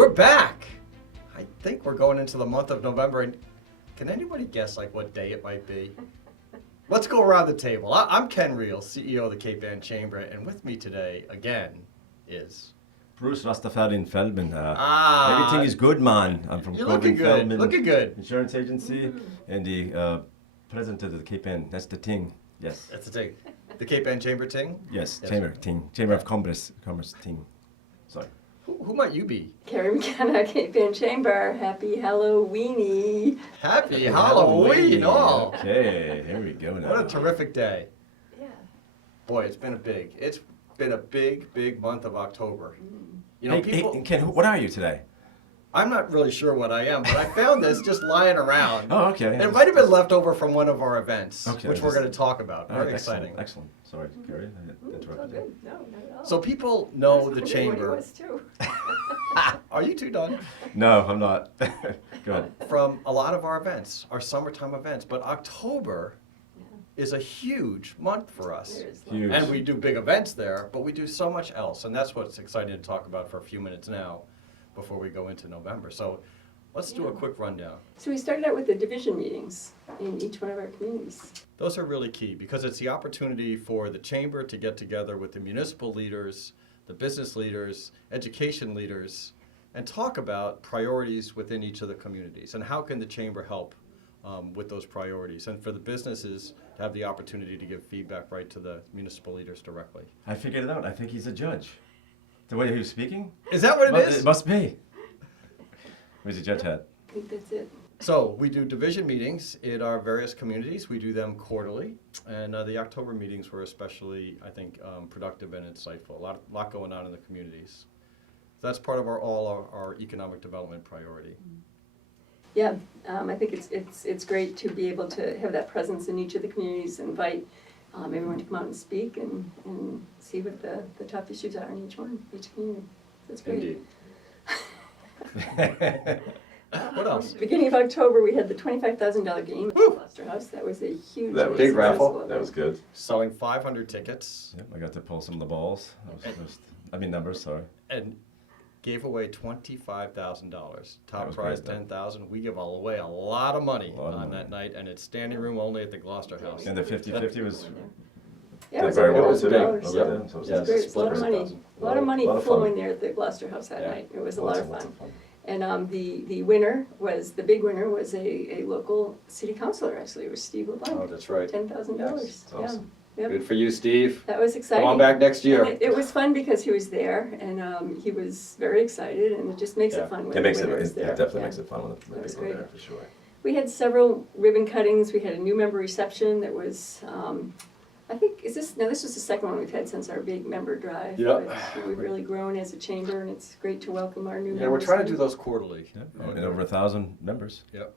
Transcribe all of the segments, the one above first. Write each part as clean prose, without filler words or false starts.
We're back. I think we're going into the month of November, and can anybody guess like what day it might be? Let's go around the table. I'm Ken Reel, CEO of the Cape Ann Chamber, and with me today again is Bruce Rastafarian Feldman. Everything is good, man. I'm from you're Corbin looking good. Feldman Looking good. Insurance Agency and the president of the Cape Ann. That's the thing. Yes. That's the thing. The Cape Ann Chamber ting. Yes. Yes. Chamber of Commerce ting. Sorry. Who might you be? Carrie McKenna, Cape Ann Chamber. Happy Halloweeny. Happy Halloween, all. Okay, here we go now. What a terrific day. Yeah. Boy, it's been a big month of October. You know, Hey, people. hey, Ken, what are you today? I'm not really sure what I am, but I found this just lying around. Oh, okay. And it might have been left over from one of our events, Okay, which we're just- going to talk about. All right, Very excellent, exciting. Excellent. Sorry, Carrie, I It's all interrupted good. you. No, not at all. So people know the That's what he chamber. was too. Are you two done? No, I'm not. Go ahead. From a lot of our events, our summertime events, but October is a huge month for us. There's Huge. And we do big events there, but we do so much else, and that's what's exciting to talk about for a few minutes now before we go into November. So let's do a Yeah. quick rundown. So we started out with the division meetings in each one of our communities. Those are really key because it's the opportunity for the chamber to get together with the municipal leaders, the business leaders, education leaders, and talk about priorities within each of the communities and how can the chamber help with those priorities, and for the businesses to have the opportunity to give feedback right to the municipal leaders directly. I figured it out. I think he's a judge. The way he was speaking? Is that what it Well, is? It must be. Where's the judge hat? I think that's it. So we do division meetings in our various communities. We do them quarterly, and the October meetings were especially, I think, productive and insightful. A lot going on in the communities. That's part of our economic development priority. Yeah, I think it's great to be able to have that presence in each of the communities, invite everyone to come out and speak and see what the top issues are in each community. That's great. What else? Beginning of October, we had the $25,000 game at the Gloucester House. That was a huge, That was big raffle. successful That was event. good. Selling 500 tickets Yep, I got to pull some of the balls. Numbers, sorry. and gave away $25,000. That Top was prize great, though. $10,000. We give away a lot of money A lot of on money. that night, and it's standing room only at the Gloucester House. And the 50-50 was Yeah, it was very over well $1,000. too. Yeah. Over there, so it's Yeah, nice. Great, it's a lot of money. A lot of money Lot of flowing fun. there at the Gloucester House that Yeah. night. It was a Lots lot of lots fun. And the winner was, the big winner was a local city councilor, actually. It was Steve Oh, LeBlanc. that's right. $10,000. Yes, Yeah. awesome. Yep. Good for you, Steve. That was exciting. Come on back next year. And it was fun because he was there, and he was very excited, and it just makes Yeah. it fun when It makes the it, winner is it there. definitely Yeah. makes it fun when the That was people are great. there, for sure. We had several ribbon cuttings. We had a new member reception that was, I think, this was the second one we've had since our big member drive. Yep. But we've really grown as a chamber, and it's great to welcome our new members. Yeah, we're trying to in. do those quarterly. Yep. And over 1,000 members. Yep.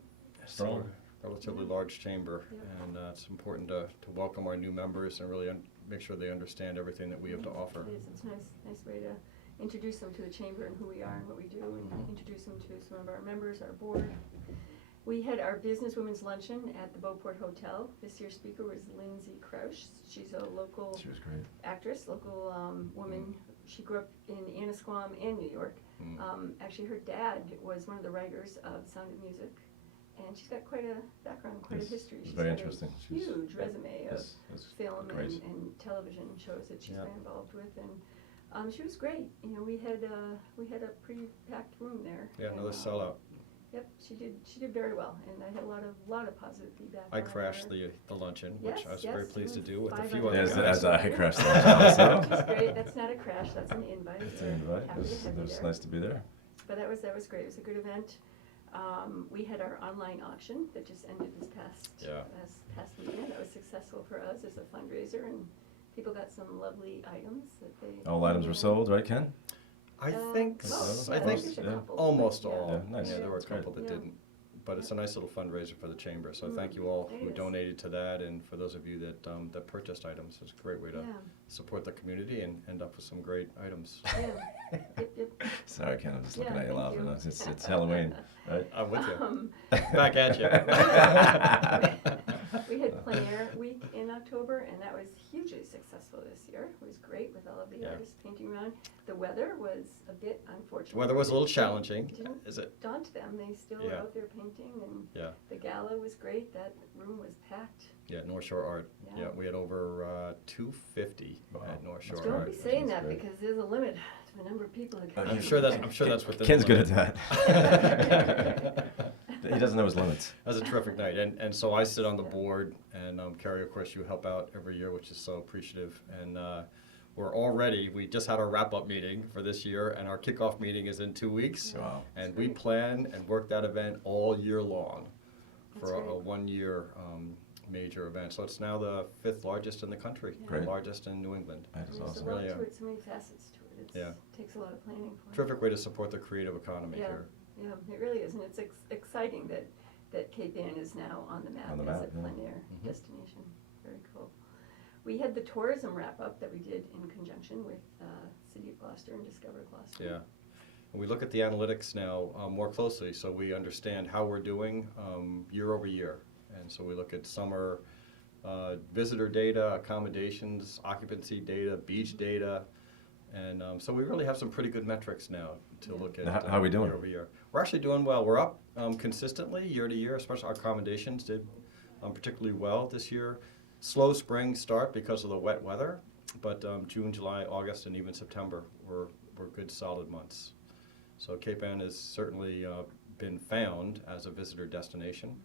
Strong. So, relatively large chamber, and it's important to welcome our new members and really make sure they understand everything that we have to offer. It is. It's a nice way to introduce them to the chamber and who we are and what we do, and introduce them to some of our members, our board. We had our Business Women's Luncheon at the Beauport Hotel. This year's speaker was Lindsay Crouch. She's a local She was great. actress, local woman. She grew up in Annisquam and New York. Actually, her dad was one of the writers of Sound of Music, and she's got quite a background, quite Yes, a history. it's She's very got interesting. A She's- huge resume of Yes, that's film great. and television shows that she's Yeah. been involved with, and she was great. You know, we had a pretty packed room there. Yeah, and, another sellout. Yep, she did very well, and I had a lot of positive feedback. I on crashed her. the luncheon, which Yes, I was yes, very you pleased to were do with a 500 few other As, guys. as I crashed the lunch That's great. That's not a crash. That's an invite. It's We're an invite. happy It to was, have it you was there. nice to be there. But that was great. It was a good event. We had our online auction that just ended this past weekend. That was successful for us as a fundraiser, and people got some lovely items that they. All items were sold, right, Ken? I think, most, I yeah, think there's a couple. almost Yeah. all. Yeah, nice. There were a That's great. couple that Yeah. didn't. But it's a nice little fundraiser for the chamber, so thank you all It who is. donated to that, and for those of you that purchased items. It's a great way to Yeah. support the community and end up with some great items. Yeah. Yep. Sorry, Ken, I'm just looking Yeah, at you thank laughing. you. It's Halloween, right? I'm with you. Um, Back at you. we had plein air week in October, and that was hugely successful this year. It was great with all of the Yeah. artists painting around. The weather was a bit unfortunate. The weather was a little challenging, Didn't is it? daunt them. They still were Yeah. out there painting, and Yeah. the gala was great. That room was packed. Yeah, North Shore Art. Yeah. Yeah, we had over 250 Wow. at North Shore That's Don't Art. be saying That's that great. because there's a limit to the number of people who can. I'm sure that's within. Ken's the good limit. at that. He doesn't know his limits. That was a terrific night, and so I sit on the board, and Carrie, of course, you help out every year, which is so appreciative. And we just had our wrap-up meeting for this year, and our kickoff meeting is in 2 weeks. Wow. And we plan and work that event all year long for That's a great. one-year major event. So it's now the 5th largest in the country, Yeah. Great. the largest in New England. That is There's awesome. a lot Really, to it, so many facets to it. It's, Yeah. takes a lot of planning for it. Terrific way to support the creative economy Yeah. here. Yeah, it really is, and it's exciting that Cape Ann is now on the map On the as map, a yeah. plein air Mhm. destination. Very cool. We had the tourism wrap-up that we did in conjunction with City of Gloucester and Discover Gloucester. Yeah. And we look at the analytics now more closely, so we understand how we're doing year over year. And so we look at summer visitor data, accommodations, occupancy data, beach data. And so we really have some pretty good metrics now to look at. How are we doing? Year over year. We're actually doing well. We're up consistently year to year, especially our accommodations did particularly well this year. Slow spring start because of the wet weather, but June, July, August, and even September were good solid months. So Cape Ann has certainly been found as a visitor destination.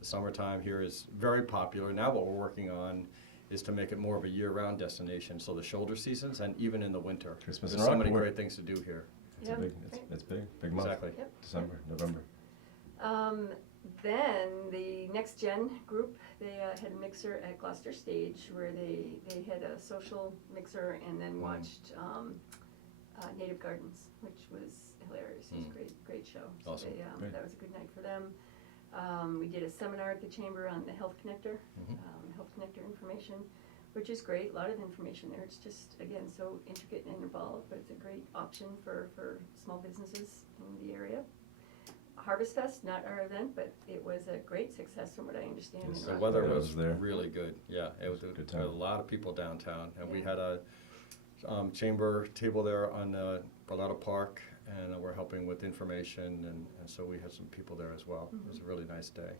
The summertime here is very popular. Now what we're working on is to make it more of a year-round destination, so the shoulder seasons and even in the winter. Christmas There's in so many Rockport. great things to do here. It's Yeah, a big, great. it's big month. Exactly. Yep. December, November. Then the Next Gen group, they had a mixer at Gloucester Stage where they had a social mixer and then watched Native Gardens, which was hilarious. It was a great show. So Awesome. Great. that was a good night for them. We did a seminar at the Chamber on the Health Connector, Health Connector information, which is great. A lot of information there. It's just, again, so intricate and involved, but it's a great option for small businesses in the area. Harvest Fest, not our event, but it was a great success from what I understand. Yes. in The Rockport. weather Yeah, I was was there. really good. Yeah, it was Good a time. lot of people downtown, and we Yeah. had a chamber table there on Barletta Park, and we're helping with information, and so we had some people there as well. It was a really nice day.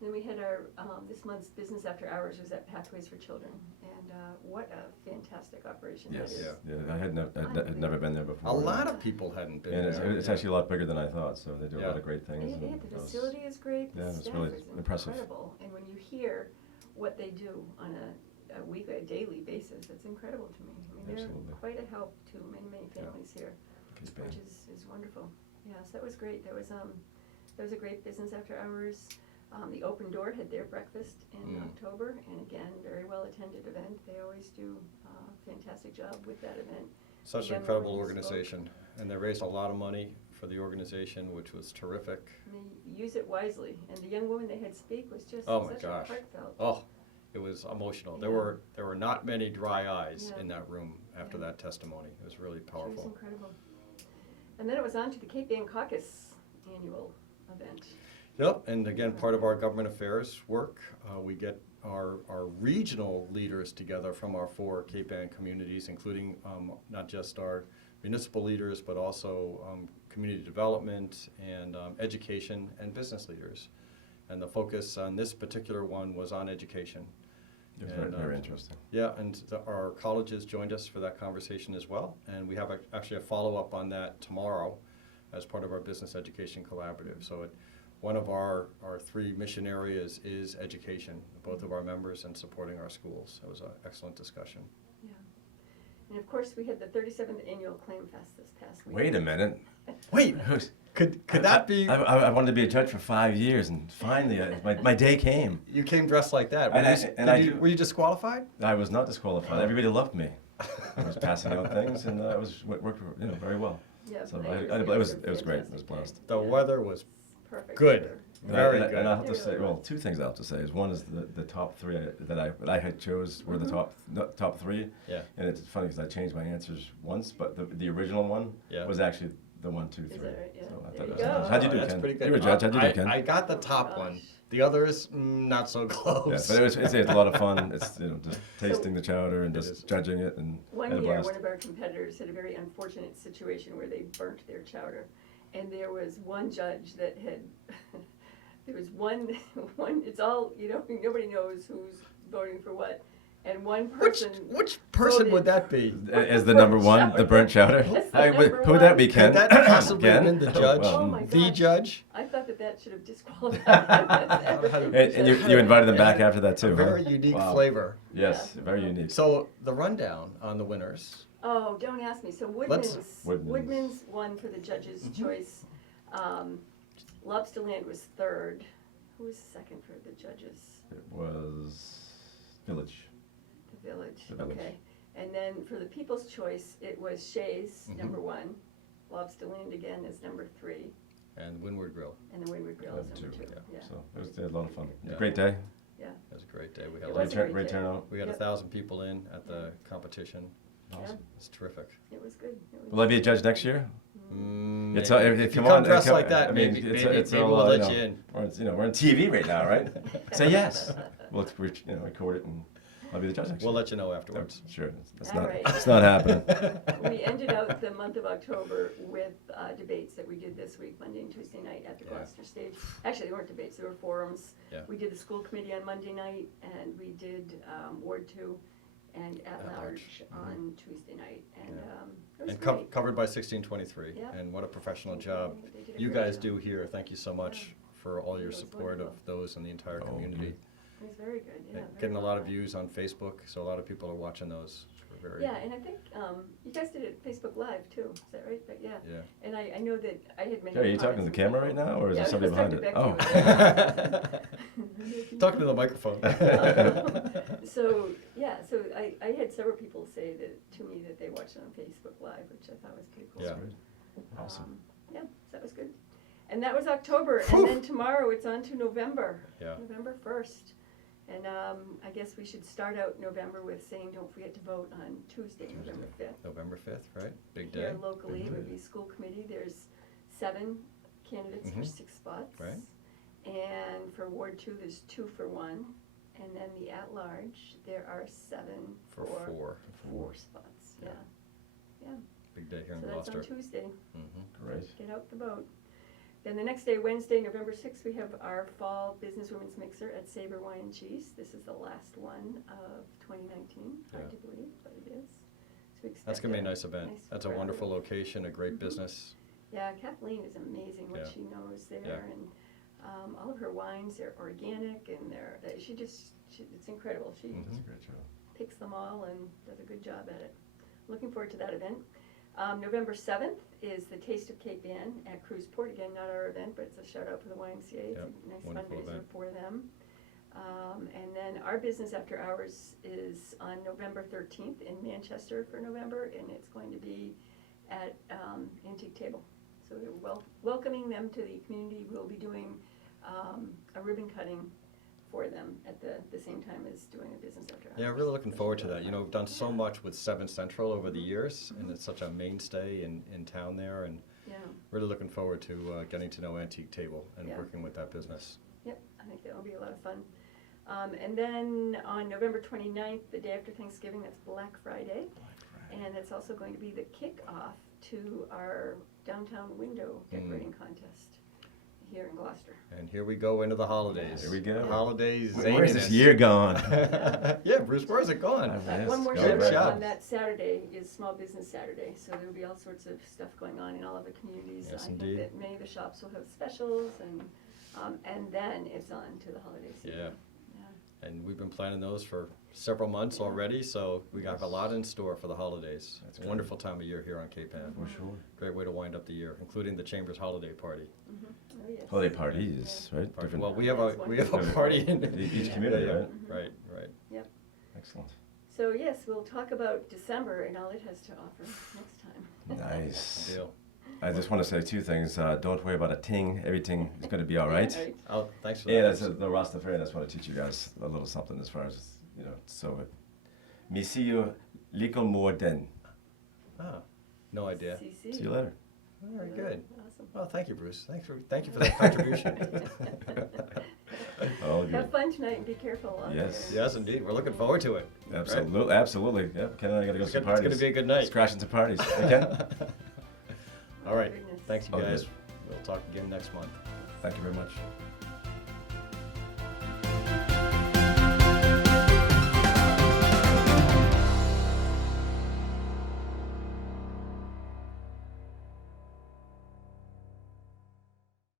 Then we had our, this month's Business After Hours was at Pathways for Children, and what a fantastic operation that Yes. is. Yeah. Yeah, I'd never been there before. A lot of people hadn't been And it's, there. it's actually a lot bigger than I thought, so they do a Yeah. lot of great things. Yeah, and the it was- facility is great, yeah, the it was staff really is impressive. incredible, and when you hear what they do on a weekly, a daily basis, it's incredible to me. I mean, Absolutely. they're quite a help to many Yeah. families here, Cape Ann. which is wonderful. Yes, that was great. That was a great Business After Hours. The Open Door had their breakfast in October, and again, very well attended event. They always do a fantastic job with that event. Such an Young incredible women spoke. organization, and they raised a lot of money for the organization, which was terrific. And they use it wisely, and the young woman they had speak was just Oh my such gosh. a heartfelt. Oh, it was emotional. There Yeah. were not many dry eyes Yeah. in that room after Yeah. that testimony. It was really She was powerful. incredible. And then it was on to the Cape Ann Caucus annual event. Yep, and again, part of our government affairs work, we get our regional leaders together from our 4 Cape Ann communities, including not just our municipal leaders, but also community development and education and business leaders. And the focus on this particular one was on education. It was And, very interesting. Yeah, and our colleges joined us for that conversation as well, and we have actually a follow-up on that tomorrow as part of our Business Education Collaborative. So one of our 3 mission areas is education, both of our members and supporting our schools. It was an excellent discussion. Yeah. And of course, we had the 37th annual Clam Fest this past week. Wait a minute. Wait, could that be, I wanted to be a judge for 5 years, and finally, my day came. you came dressed like that? Were you disqualified? I was not disqualified. Everybody loved me. I was passing out things, and I worked very well. Yeah, So they- it was great. It was fantastic blessed. day. The Yeah. weather was Perfect. good. weather. Very and, good. And I have to It say, really well, was. 2 things I have to say is one is the top 3 that I had chose were the top 3, Yeah. and it's funny because I changed my answers once, but the original one Yeah. was actually the 1, 2, Is 3. that right? Yeah. So I There thought you it was go. nice. How'd you do, That's Ken? pretty good. You were a judge. How'd you do, Ken? I got the top Gosh. one. The others, not so Yeah, close. but it's a lot of fun. It's just tasting the chowder and It is. just judging it and One had a year, blast. one of our competitors had a very unfortunate situation where they burnt their chowder. And there was one judge that had, there was one, it's all, nobody knows who's voting for what. And one person. Which person would that be? As the number one, the burnt chowder. That's the number Who would that one. be, Ken? Could that possibly have Ken? been the judge? Oh my The gosh. judge? I thought that should have disqualified. And you invited them back after that too, A huh? very unique Wow. flavor. Yes, very unique. So the rundown on the winners. Oh, don't ask me. So Let's- Woodman's won for the judge's choice. Lobsterland was third. Who was second for the judges? It was Village. The Village. The Village. Okay. And then for the People's Choice, it was Shays, number one. Lobsterland again is number three, And Windward Grill. and the Windward Grill is number two. Yeah. So it was a lot of fun. Yeah. Great day. Yeah. It was a great day. We had It a was lot a of, great Great day. turnout. we had Yep. 1,000 people in at the competition. Awesome. It's terrific. It was good. It was Will I be a judge next year? It's all- if you come come on, dressed come- like that, I mean, maybe, it's- maybe, it's maybe all, we'll you let know, you in. We're on TV right now, right? Say yes. We'll record it and I'll be the judge next We'll year. let you know afterwards. Sure. That's All not. right. It's not happening. We ended out the month of October with debates that we did this week, Monday and Tuesday night at the Yeah. Gloucester stage. Actually, they weren't debates, they were forums. Yeah. We did the school committee on Monday night, and we did Ward 2 and at large on Tuesday night. And it was And great. covered by 1623. Yeah. And what a professional They job did a you great guys job. do here. Thank you so much for all It your was support of wonderful. those in the entire Oh, community. It was very good, yeah. And very Getting a well lot of done. views on Facebook, so a lot of people are watching those. We're very, Yeah, and I think you guys did it Facebook Live too, is that right? But yeah. yeah. And I know that I had many. Jerry, are you talking to the comments camera from right people. now, or is Yeah, there somebody I was behind it? talking to Becky. Talking to the microphone. So, yeah, so I had several people say that, to me, that they watched it on Facebook Live, which I thought was pretty cool. Yeah. Awesome. Yeah, so that was good. And that was October, Whew. and then tomorrow it's on to November. Yeah. November 1st. And I guess we should start out November with saying, don't forget to vote on Tuesday, November 5th. November 5th, right? Big day. Here locally, Big it would day. be school committee, there's 7 candidates for Mhm. 6 spots. Right. And for Ward 2, there's 2 for 1. And then the at-large, there are 7 For 4. 4 spots, yeah. Yeah, Big day here in so that's on Gloucester. Tuesday, Mhm. Great. get out the vote. Then the next day, Wednesday, November 6th, we have our fall Business Women's Mixer at Sabre Wine and Cheese. This is the last one of 2019, hard Yeah. to believe, but it is. So we That's expect going to be a a nice event. nice That's a crowd. wonderful location, a great Mhm. business. Yeah, Kathleen is amazing what Yeah. she knows there, Yeah. and all of her wines are organic, and it's incredible. She Mhm. That's a great job. picks them all and does a good job at it. Looking forward to that event. November 7th is the Taste of Cape Ann at Cruiseport. Again, not our event, but it's a shout out for the YMCA. It's Yep, a nice wonderful fundraiser event. for them. And then our business after hours is on November 13th in Manchester for November, and it's going to be at Antique Table. So we're welcoming them to the community. We'll be doing a ribbon cutting for them at the same time as doing a business after hours. Yeah, really looking So forward to should be a that. lot of We've done so fun. much with 7 Central over the years, and Mhm. it's such a mainstay in town there, and Yeah. really looking forward to getting to know Antique Table and Yeah. working with that business. Yep, I think that'll be a lot of fun. And then on November 29th, the day after Thanksgiving, that's Black Friday. And it's also going to be the kickoff to our downtown window decorating contest here in Gloucester. And here we go into the holidays. Here we go. Holidays. Where's this zaniness. year gone? Yeah, Bruce, where's it gone? Yes, One more go shout right. out on that Saturday is Small Business Saturday, so there'll be all sorts of stuff going on in all of the communities. Yes, I indeed. think that many of the shops will have specials, and then it's on to the holiday season. Yeah. Yeah. And we've been planning those for several months already, so we got a lot in store for the holidays. That's It's a great. wonderful time of year here on Cape Ann. For sure. Great way to wind up the year, including the Chamber's holiday party. Mhm. Oh, yes. Holiday parties, right? Party- Different. Well, we have a Different- party in Each community, Yeah, right? yeah. Right, right. Excellent. So yes, we'll talk about December and all it has to offer next time. Nice. Deal. I just want to say 2 things. Don't worry about a ting. Everything is going to be all right. Right. Oh, thanks for And that. as the Rastafarian, I just want to teach you guys a little something as far as, so. Misiu likol morden. Ah, no idea. CC. See you later. Very good. Awesome. Well, thank you, Bruce. Thank you for that contribution. All good. Have fun tonight and be careful out Yes. there. Yes, indeed. We're looking forward to it. right? Absolutely, absolutely. Yep. Ken and I gotta go to some It's parties. going to be a good night. Let's crash into parties. Hey, Ken? All right. Goodness. Thanks, you All guys. good. We'll talk again next month. Thank you very much.